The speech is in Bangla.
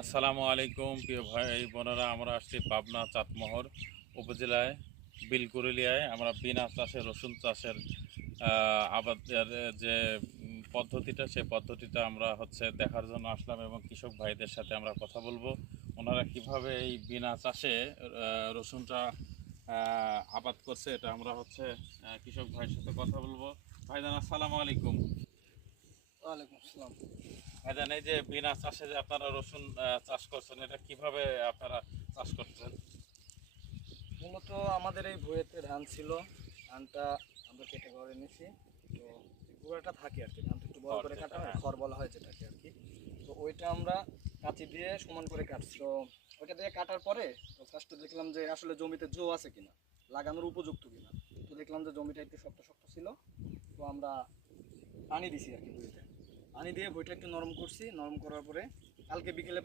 আসসালামু আলাইকুম প্রিয় ভাই বোনেরা, আমরা আসছি পাবনা চাটমোহর উপজেলায় বিলকুরুলিয়ায়। আমরা বিনা চাষে রসুন চাষের আবাদের যে পদ্ধতিটা, সেই পদ্ধতিটা আমরা দেখার জন্য আসলাম এবং কৃষক ভাইদের সাথে আমরা কথা বলবো। ওনারা কিভাবে এই বিনা চাষে রসুনটা আবাদ করছে, এটা আমরা কৃষক ভাইয়ের সাথে কথা বলবো। ভাইজান আসসালামু আলাইকুম। ওয়ালাইকুম আসসালাম। ভাইজান, এই যে বিনা চাষে যে আপনারা রসুন চাষ করছেন, এটা কিভাবে আপনারা চাষ করছেন? মূলত আমাদের এই ভুঁইতে ধান ছিল, ধানটা আমরা কেটে ঘরে নিয়েছি। তো যে গুঁড়াটা থাকে আর কি, ধানটা একটু বড় খড় করে যেটা, কাটা হয়, হ্যাঁ। খড় বলা হয় যেটাকে আর কি। তো ওইটা আমরা কাঁচি দিয়ে সমান করে কাটছি। তো ওইটা দিয়ে কাটার পরে তো ফার্স্টে দেখলাম যে আসলে জমিতে জো আছে কিনা, লাগানোর উপযুক্ত কিনা। তো দেখলাম যে জমিটা একটু শক্ত শক্ত ছিল। তো আমরা পানি দিছি আর কি ভুঁইতে, পানি দিয়ে ভুঁইটা একটু নরম করছি। নরম করার পরে কালকে বিকেলে